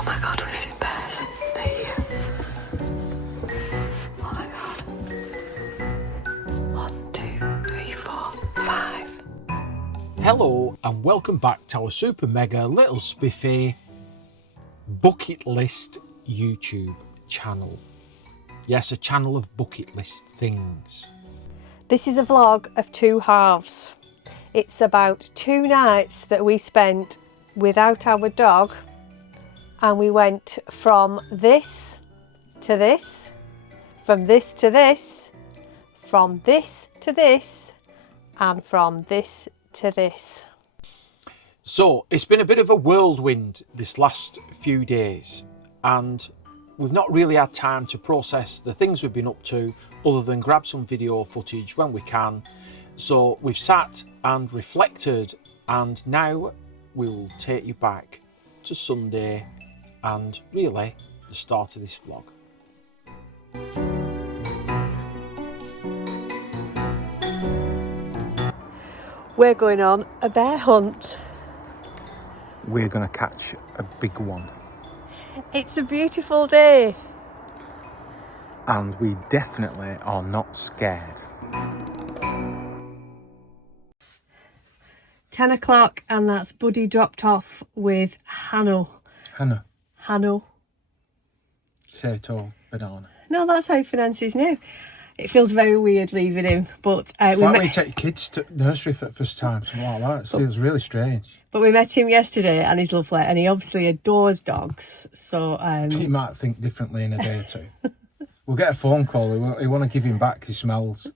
Oh my god, we've seen bears. They're here. Oh my god. 1, 2, 3, 4, 5. Hello and welcome back to our super mega little spiffy bucket list YouTube channel. Yes, a channel of bucket list things. This is a vlog of two halves. It's about 2 nights that we spent without our dog, and we went from this to this, from this to this, from this to this, and from this to this. So it's been a bit of a whirlwind this last few days, and we've not really had time to process the things we've been up to other than grab some video footage when we can. So we've sat and reflected, and now we'll take you back to Sunday and really the start of this vlog. We're going on a bear hunt. We're going to catch a big one. It's a beautiful day. And we definitely are not scared. 10 o'clock, and that's Buddy dropped off with Hanno. Hanno. Say it all, banana. No, that's how he pronounces his name. It feels very weird leaving him, but It's like when you take your kids to nursery for the first time, something like that. It feels really strange. But we met him yesterday, and he's lovely, and he obviously adores dogs. So He might think differently in a day or two. We'll get a phone call. We want to give him back his smells.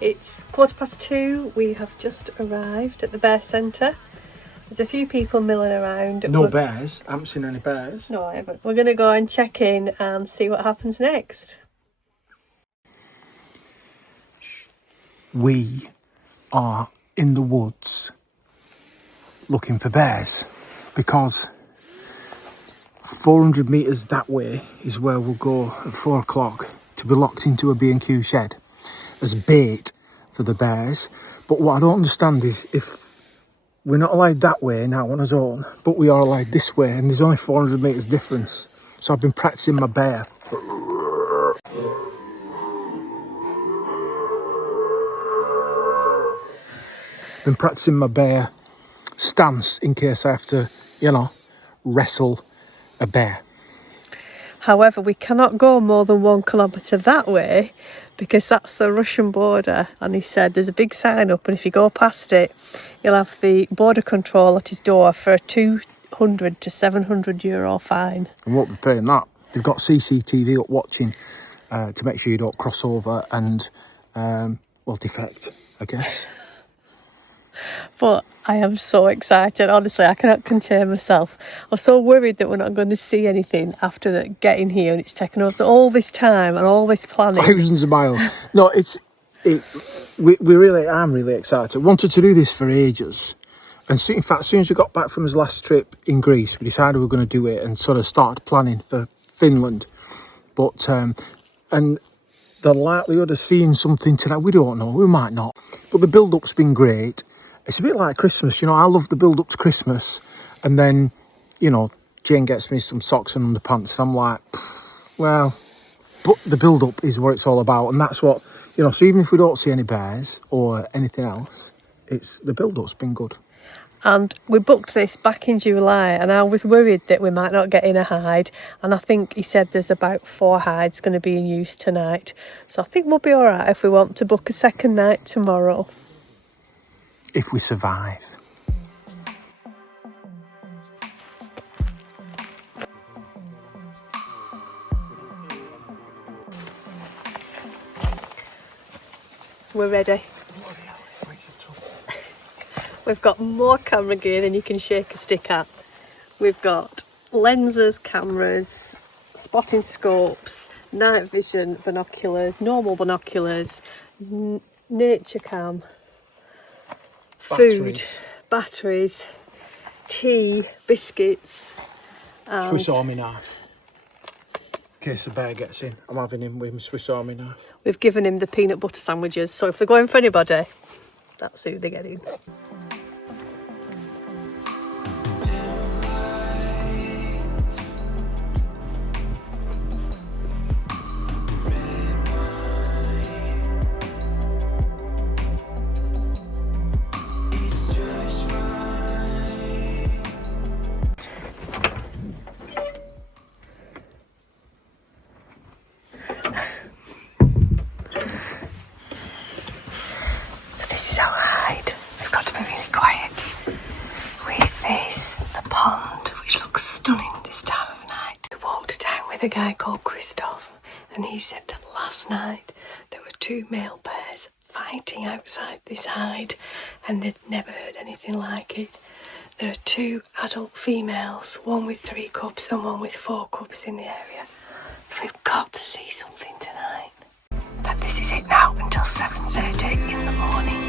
it's 2:15. We have just arrived at the bear centre. There's a few people milling around. No bears. I haven't seen any bears. No, I haven't. We're going to go and check in and see what happens next. We are in the woods looking for bears because 400 metres that way is where we'll go at 4 o'clock to be locked into a B&Q shed as bait for the bears. But what I don't understand is if we're not allowed that way now on our own, but we are allowed this way, and there's only 400 metres difference. So I've been practising my bear. Been practising my bear stance in case I have to, wrestle a bear. However, we cannot go more than 1 kilometre that way because that's the Russian border, and he said there's a big sign up, and if you go past it, you'll have the border control at his door for a 200 to 700 euro fine. And won't be paying that. They've got CCTV up watching to make sure you don't cross over and, defect, I guess. But I am so excited, honestly, I cannot contain myself. I'm so worried that we're not going to see anything after getting here, and it's taken us all this time and all this planning. Thousands of miles. No, I'm really excited. Wanted to do this for ages. And in fact, as soon as we got back from his last trip in Greece, we decided we were going to do it and sort of started planning for Finland. But, and the likelihood of seeing something tonight, we don't know, we might not. But the build-up's been great. It's a bit like Christmas, I love the build-up to Christmas. And then, Jane gets me some socks and underpants. And I'm like, well, but the build-up is what it's all about. And that's what, so even if we don't see any bears or anything else, the build-up's been good. And we booked this back in July, and I was worried that we might not get in a hide, and I think he said there's about 4 hides going to be in use tonight, so I think we'll be all right if we want to book a second night tomorrow. If we survive. We're ready. We've got more camera gear than you can shake a stick at. We've got lenses, cameras, spotting scopes, night vision binoculars, normal binoculars, nature cam, food, batteries, tea, biscuits. Swiss Army knife. In case the bear gets in, I'm having him with my Swiss Army knife. We've given him the peanut butter sandwiches, so if they're going for anybody, that's who they're getting. This is our hide. We've got to be really quiet. We face the pond, which looks stunning this time of night. We walked down with a guy called Christoph, and he said that last night there were 2 male bears fighting outside this hide, and they'd never heard anything like it. There are 2 adult females, one with 3 cubs and one with 4 cubs in the area. So we've got to see something tonight. But this is it now until 7:30 in the morning.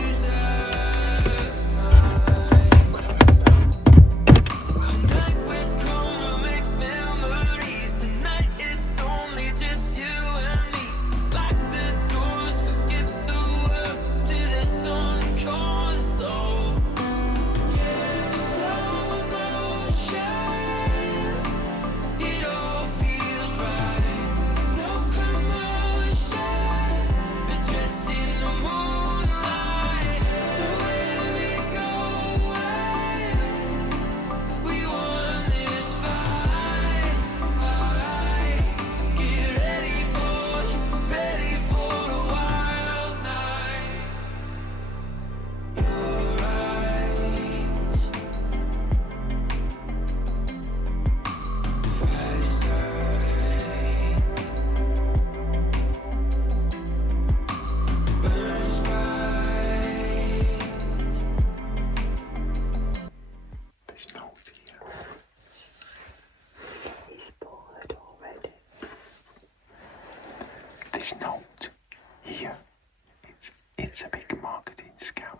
This note here, it's a big marketing scam.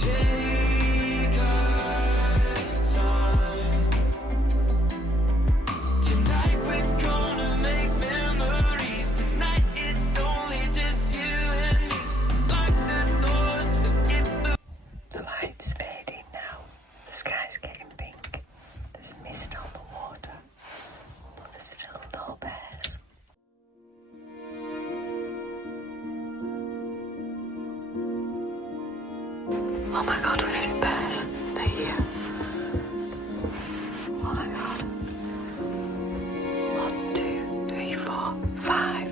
Take our time. Tonight we're gonna make memories. Tonight it's only just you and me. Lock the doors, forget the light's fading now. The sky's getting pink. There's mist on the water. But there's still no bears. Oh my god, we've seen bears. They're here. Oh my god. 1, 2, 3, 4, 5.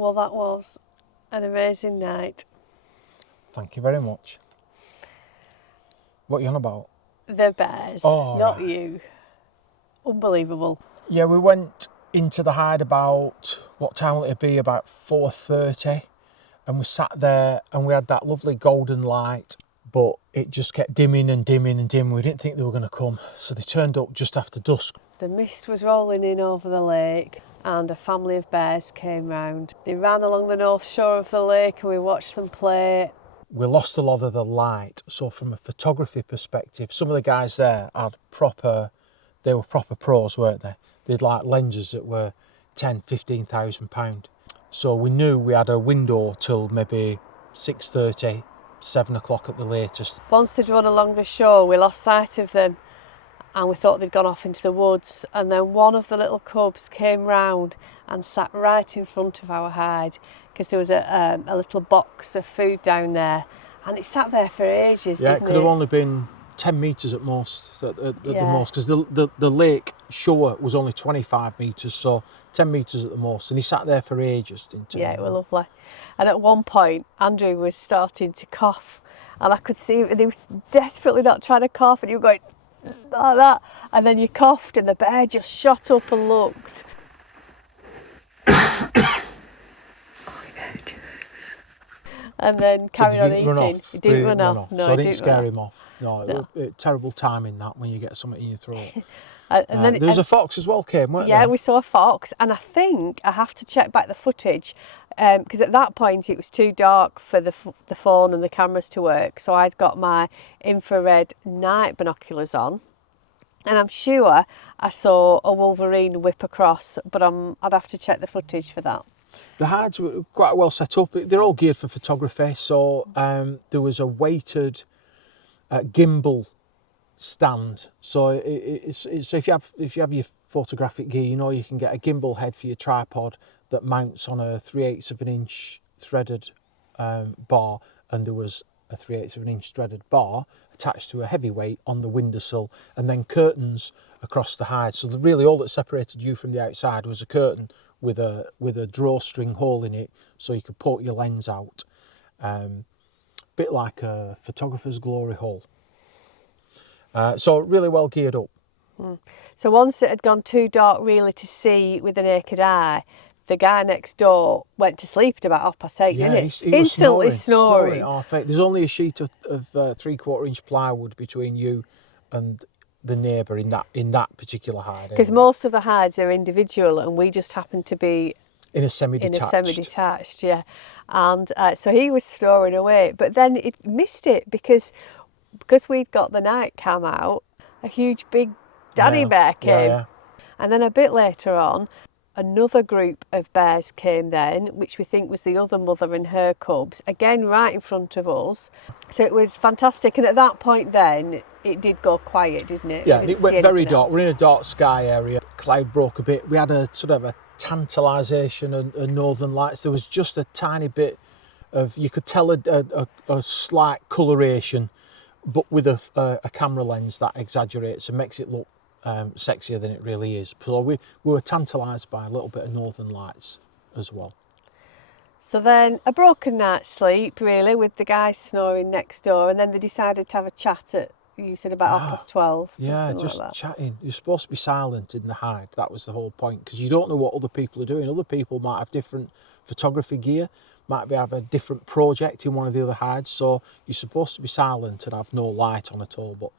Well, that was an amazing night. Thank you very much. What are you on about? The bears, Oh, not right. you. Unbelievable. Yeah, we went into the hide about, what time will it be? About 4:30. And we sat there and we had that lovely golden light, but it just kept dimming and dimming and dimming. We didn't think they were going to come. So they turned up just after dusk. The mist was rolling in over the lake and a family of bears came round. They ran along the north shore of the lake and we watched them play. We lost a lot of the light. So from a photography perspective, some of the guys there had they were proper pros, weren't they? They'd like lenses that were £10,000-15,000. So we knew we had a window till maybe 6:30, 7 o'clock at the latest. Once they'd run along the shore, we lost sight of them and we thought they'd gone off into the woods. And then one of the little cubs came round and sat right in front of our hide because there was a little box of food down there. And it sat there for ages, Yeah, didn't it could have only been 10 metres at most, at the most, because the lake shore was only 25 metres, so 10 metres at the most, and he sat there for ages, didn't he? Yeah, it was lovely. And at one point, Andrew was starting to cough, and I could see him, and he was desperately not trying to cough, and he was going like that, and then you coughed, and the bear just shot up and looked. And then carried on eating. He didn't run off. No, so I didn't scare him off. No, terrible timing that when you get something in your throat. And then there was a fox as well, came, weren't yeah, there? we saw a fox, and I think I have to check back the footage because at that point it was too dark for the phone and the cameras to work. So I'd got my infrared night binoculars on, and I'm sure I saw a wolverine whip across, but I'd have to check the footage for that. The hides were quite well set up. They're all geared for photography. So there was a weighted gimbal stand. So so if you have your photographic gear, you know you can get a gimbal head for your tripod that mounts on a 3/8 of an inch threaded bar, and there was a 3/8 of an inch threaded bar attached to a heavyweight on the windowsill, and then curtains across the hide. So really all that separated you from the outside was a curtain with a drawstring hole in it, so you could poke your lens out, bit like a photographer's glory hole. So really well geared up. So once it had gone too dark really to see with the naked eye, the guy next door went to sleep at about 8:30 minutes. He was Instantly snoring. There's only a sheet of 3/4 inch plywood between you and the neighbour in that particular hide. Because most of the hides are individual, and we just happened to be in a semi-detached. Yeah. And so he was snoring away, but then it missed it because we'd got the night cam out. A huge big daddy bear came, and then a bit later on, another group of bears came then, which we think was the other mother and her cubs, again right in front of us. So it was fantastic, and at that point then it did go quiet, didn't it? Yeah, it went very dark. We're in a dark sky area. Cloud broke a bit. We had a sort of a tantalisation of northern lights. There was just a tiny bit of, you could tell a slight coloration, but with a camera lens that exaggerates and makes it look sexier than it really is. So we were tantalised by a little bit of northern lights as well. So then a broken night's sleep really, with the guy snoring next door, and then they decided to have a chat at, you said about 12:30. Yeah, just like chatting. You're supposed to be silent in the hide. That was the whole point, because you don't know what other people are doing. Other people might have different photography gear, might have a different project in one of the other hides, so you're supposed to be silent and have no light on at all. But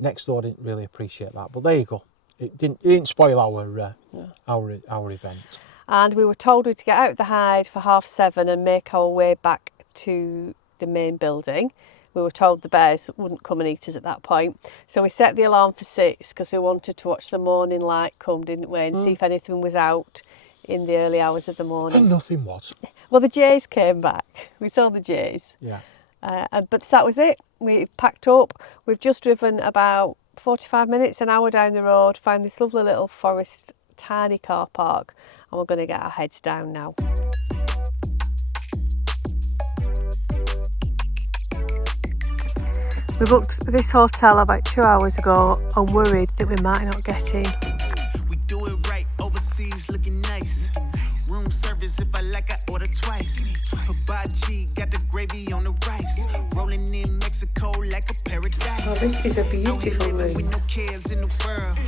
next door didn't really appreciate that. But there you go. It didn't spoil our event. And we were told we'd to get out of the hide for 7:30 and make our way back to the main building. We were told the bears wouldn't come and eat us at that point. So we set the alarm for 6 because we wanted to watch the morning light come, didn't we? And see if anything was out in the early hours of the morning. And nothing was. Well, the jays came back. We saw the jays. Yeah. But that was it. We packed up. We've just driven about 45 minutes, an hour down the road, found this lovely little forest, tiny car park, and we're going to get our heads down now. We booked this hotel about 2 hours ago and worried that we might not get in. We do it right, overseas looking nice. Room service, if I like, I order twice. Hibachi, got the gravy on the rice. Rolling in Mexico like a paradise. Oh, this is a beautiful Living with room. no cares in the world.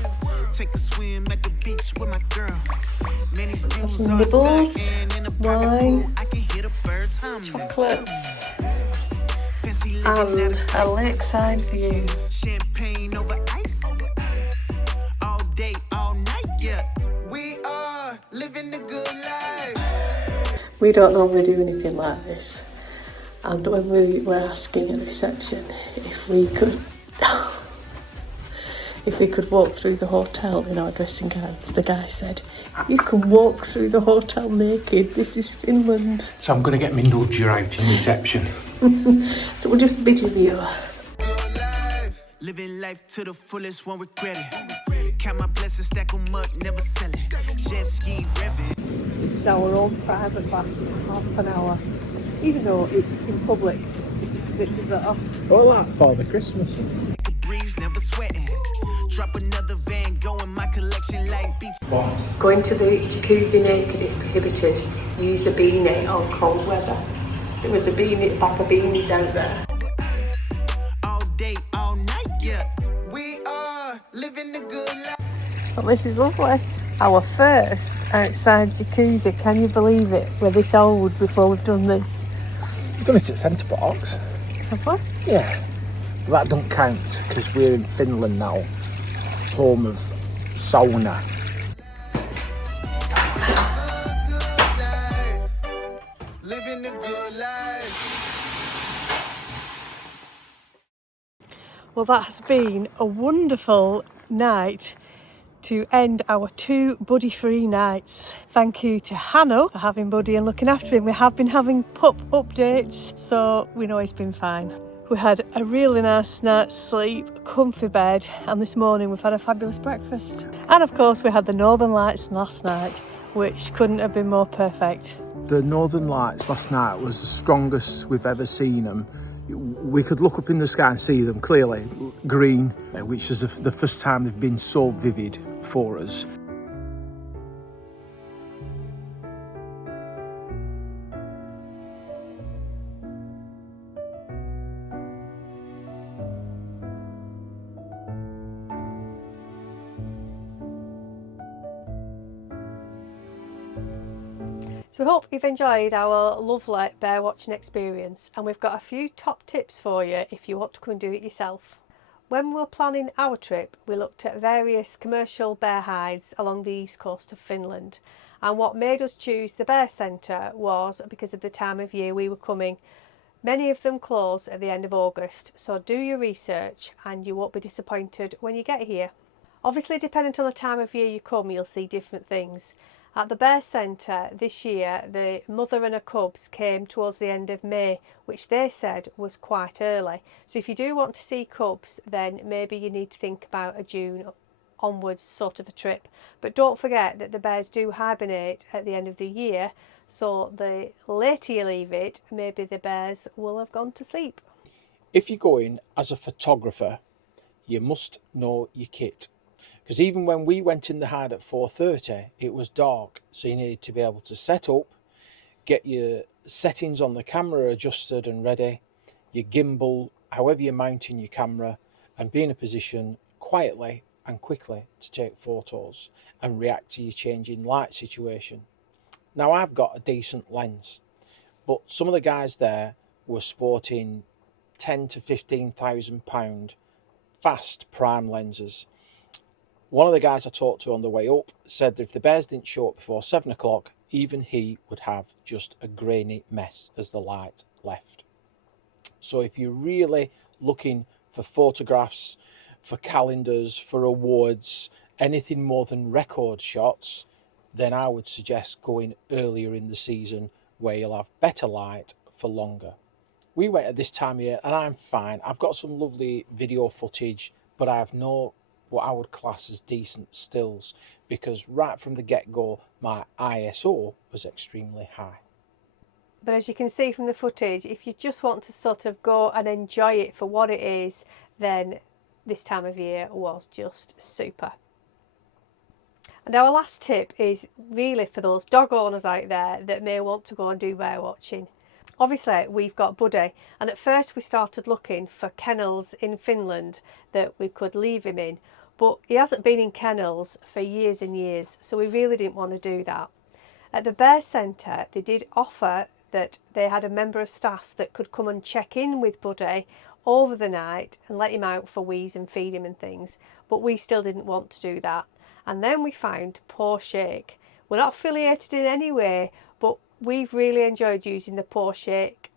Take a swim at the beach with my girl. Man, these views are Nibbles, stunting. In a private wine, pool, I can hear the birds humming. chocolates, Fancy living at a and a lakeside view. champagne over ice. All day, all night, yeah. We are living the good life. We don't normally do anything like this. And when we were asking at reception if we could walk through the hotel in our dressing gowns, the guy said, "You can walk through the hotel naked, this is Finland." So I'm going to get my nudger out in reception. So we'll just bid you adieu. Good life. Living life to the fullest, won't regret it. Count my blessings, stack them up, never sell it. Jet ski revving. This is our own private bath, half an hour. Even though it's in public, it's just a bit bizarre. All that for the Christmas. Like a breeze, never sweating. Drop another van, go in my collection like beach. Going to the jacuzzi naked is prohibited. Use a beanie on cold weather. There was a pack of beanies out there. All day, all night, yeah. We are living the good life. But this is lovely. Our first outside jacuzzi, can you believe it? We're this old before we've done this. We've done it at Centre Box. Have we? Yeah. But that don't count because we're in Finland now. Home of sauna. Living the good life. Well, that has been a wonderful night to end our 2 buddy-free nights. Thank you to Hanno for having Buddy and looking after him. We have been having pup updates, so we know he's been fine. We had a really nice night's sleep, a comfy bed, and this morning we've had a fabulous breakfast. And of course we had the Northern Lights last night, which couldn't have been more perfect. The Northern Lights last night was the strongest we've ever seen them. We could look up in the sky and see them clearly, green, which is the first time they've been so vivid for us. So we hope you've enjoyed our lovely bear watching experience, and we've got a few top tips for you if you want to come and do it yourself. When we were planning our trip, we looked at various commercial bear hides along the east coast of Finland, and what made us choose the bear centre was because of the time of year we were coming. Many of them close at the end of August, so do your research and you won't be disappointed when you get here. Obviously, depending on the time of year you come, you'll see different things. At the bear centre this year, the mother and her cubs came towards the end of May, which they said was quite early. So if you do want to see cubs, then maybe you need to think about a June onwards sort of a trip. But don't forget that the bears do hibernate at the end of the year, so the later you leave it, maybe the bears will have gone to sleep. If you're going as a photographer, you must know your kit. Because even when we went in the hide at 4:30, it was dark, so you needed to be able to set up, get your settings on the camera adjusted and ready, your gimbal, however you're mounting your camera, and be in a position quietly and quickly to take photos and react to your changing light situation. Now, I've got a decent lens, but some of the guys there were sporting £10,000 to £15,000 fast prime lenses. One of the guys I talked to on the way up said that if the bears didn't show up before 7 o'clock, even he would have just a grainy mess as the light left. So if you're really looking for photographs, for calendars, for awards, anything more than record shots, then I would suggest going earlier in the season where you'll have better light for longer. We went at this time of year and I'm fine. I've got some lovely video footage, but I have no what I would class as decent stills, because right from the get-go my ISO was extremely high. But as you can see from the footage, if you just want to sort of go and enjoy it for what it is, then this time of year was just super. And our last tip is really for those dog owners out there that may want to go and do bear watching. Obviously, we've got Buddy, and at first we started looking for kennels in Finland that we could leave him in, but he hasn't been in kennels for years and years, so we really didn't want to do that. At the Bear Centre, they did offer that they had a member of staff that could come and check in with Buddy over the night and let him out for wheeze and feed him and things, but we still didn't want to do that. And then we found Paw Shake. We're not affiliated in any way, but we've really enjoyed using the Paw Shake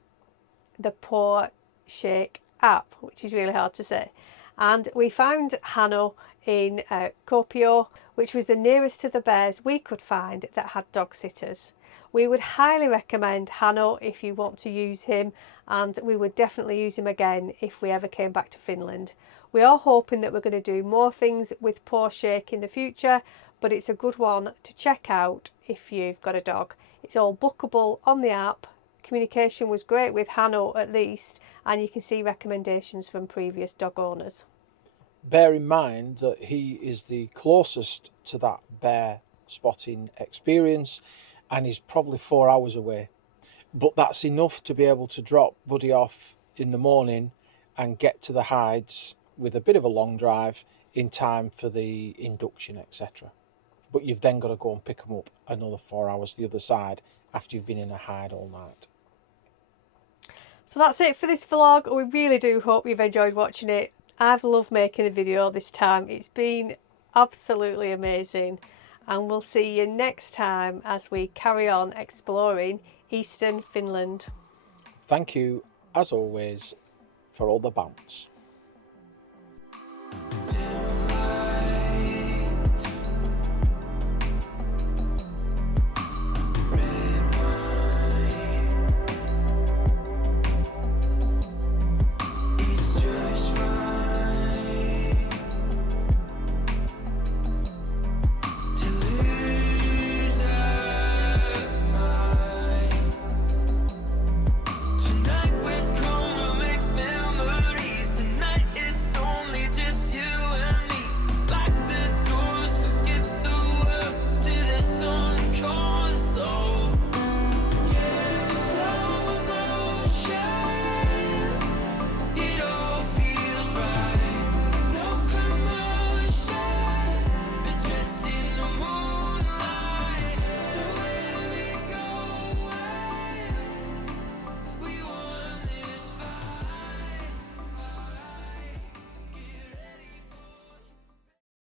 app, which is really hard to say. And we found Hanno in Kuopio, which was the nearest to the bears we could find that had dog sitters. We would highly recommend Hanno if you want to use him, and we would definitely use him again if we ever came back to Finland. We are hoping that we're going to do more things with Paw Shake in the future, but it's a good one to check out if you've got a dog. It's all bookable on the app. Communication was great with Hanno at least, and you can see recommendations from previous dog owners. Bear in mind that he is the closest to that bear spotting experience, and he's probably 4 hours away. But that's enough to be able to drop Buddy off in the morning and get to the hides with a bit of a long drive in time for the induction, etc. But you've then got to go and pick them up another 4 hours the other side after you've been in a hide all night. So that's it for this vlog. We really do hope you've enjoyed watching it. I've loved making the video this time. It's been absolutely amazing, and we'll see you next time as we carry on exploring Eastern Finland. Thank you, as always, for all the bounce.